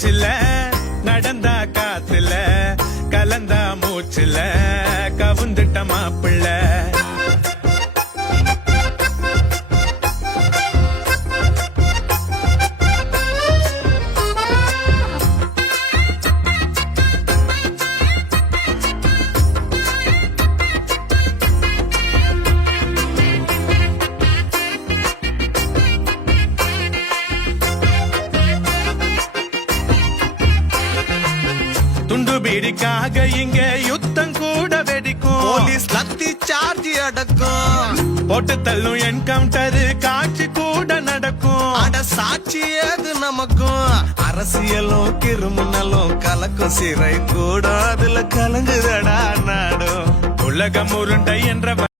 பேச்சுல நடந்தா காத்துல கலந்தா மூச்சுல கவுந்துட்ட மாப்பிள்ள. துண்டு பீடிக்காக இங்க யுத்தம் கூட வெடிக்கும். போலீஸ் லத்தி சார்ஜ் அடக்கும். போட்டு தள்ளும் என்கவுண்டர் காட்சி கூட நடக்கும். அட சாட்சி ஏது நமக்கும். அரசியலும் கிரிமினலும் கலக்கும். சிறை கூட அதுல கலங்குதடா நாடும். உலகம் உருண்டை என்ற